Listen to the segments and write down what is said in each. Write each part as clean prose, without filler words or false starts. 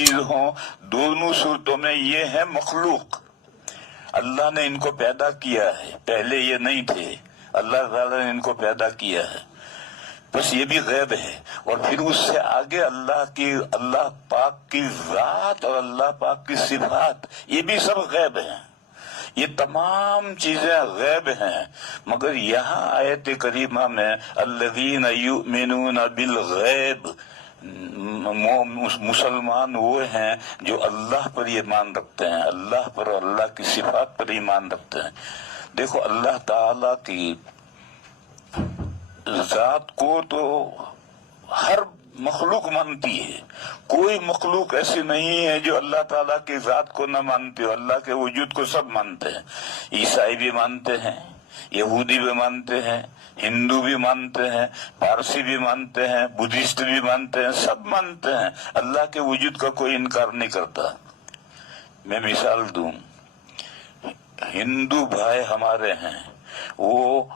चीज हो, दोनों सूरतों में ये है मखलूक। अल्लाह ने इनको पैदा किया है, पहले ये नहीं थे, अल्लाह ताला ने इनको पैदा किया है, बस ये भी गैब है। और फिर उससे आगे अल्लाह पाक की जात और अल्लाह पाक की सिफात, ये भी सब गैब है। ये तमाम चीजें गैब हैं, मगर यहाँ आयत करीमा में अल्लज़ीना युमिनूना बिल गैब, मुसलमान वो हैं जो अल्लाह पर ईमान रखते हैं, अल्लाह पर और अल्लाह की सिफात पर ईमान रखते हैं। देखो अल्लाह ताला की जात को तो हर मखलूक मानती है, कोई मखलूक ऐसी नहीं है जो अल्लाह ताला की जात को न मानती हो। अल्लाह के वजूद को सब मानते हैं, ईसाई भी मानते हैं, यहूदी भी मानते हैं, हिंदू भी मानते हैं, पारसी भी मानते हैं, बुद्धिस्ट भी मानते हैं, सब मानते हैं। अल्लाह के वजूद का कोई इनकार नहीं करता। मैं मिसाल दूं, हिंदू भाई हमारे हैं, वो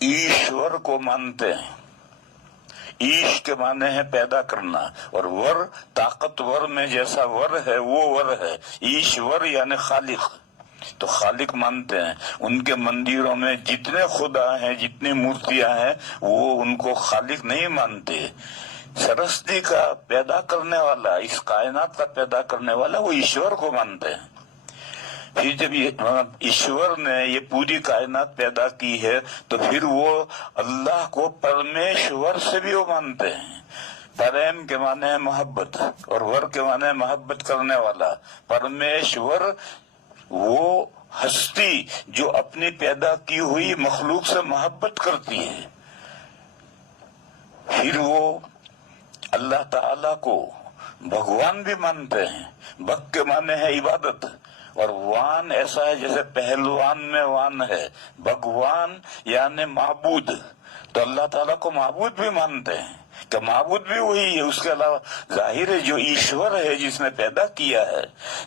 ईश्वर को मानते हैं। ईश के माने है पैदा करना, और वर ताकतवर में जैसा वर है वो वर है, ईश्वर यानी खालिक, तो खालिक मानते हैं। उनके मंदिरों में जितने खुदा हैं, जितनी मूर्तियां हैं, वो उनको खालिक नहीं मानते। सरस्वती का पैदा करने वाला, इस कायनात का पैदा करने वाला, वो ईश्वर को मानते हैं। फिर जब ईश्वर ने ये पूरी कायनात पैदा की है, तो फिर वो अल्लाह को परमेश्वर से भी वो मानते हैं। प्रेम के माने है मोहब्बत, और वर के माने है मोहब्बत करने वाला। परमेश्वर वो हस्ती जो अपनी पैदा की हुई मखलूक से मोहब्बत करती है। फिर वो अल्लाह ताला को भगवान भी मानते हैं। भक्त के माने है इबादत, और वान ऐसा है जैसे पहलवान में वान है, भगवान यानी माबूद, तो अल्लाह ताला को माबूद भी मानते हैं कि माबूद भी वही है। उसके अलावा जाहिर है जो ईश्वर है जिसने पैदा किया है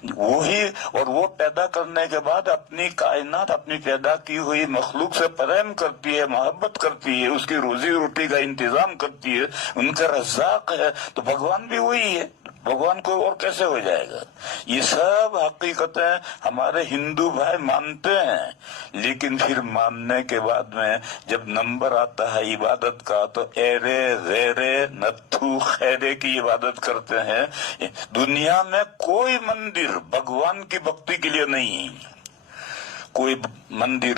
वही, और वो पैदा करने के बाद अपनी कायनात, अपनी पैदा की हुई मखलूक से प्रेम करती है, मोहब्बत करती है, उसकी रोजी रोटी का इंतजाम करती है, उनका रज़ाक है, तो भगवान भी वही है। भगवान को और कैसे हो जाएगा? ये सब हकीकतें हमारे हिंदू भाई मानते हैं, लेकिन फिर मानने के बाद में जब नंबर आता है इबादत का, तो एरे गैरे नत्थु खैरे की इबादत करते हैं। दुनिया में कोई मंदिर भगवान की भक्ति के लिए नहीं, कोई मंदिर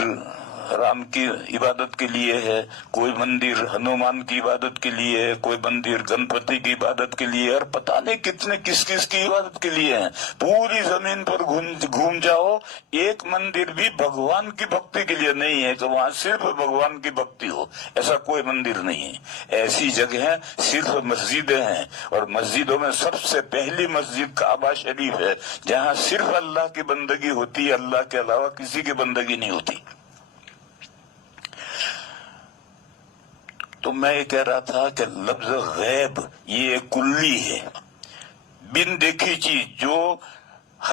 राम की इबादत के लिए है, कोई मंदिर हनुमान की इबादत के लिए है, कोई मंदिर गणपति की इबादत के लिए, और पता नहीं कितने किस किस की इबादत के लिए है। पूरी जमीन पर घूम जाओ, एक मंदिर भी भगवान की भक्ति के लिए नहीं है कि वहाँ सिर्फ भगवान की भक्ति हो, ऐसा कोई मंदिर नहीं है। ऐसी जगह सिर्फ मस्जिदें हैं, और मस्जिदों में सबसे पहली मस्जिद काबा शरीफ है, जहाँ सिर्फ अल्लाह की बंदगी होती है, अल्लाह के अलावा किसी की बंदगी नहीं होती। तो मैं ये कह रहा था कि लफ्ज गैब ये कुल्ली है, बिन देखी चीज जो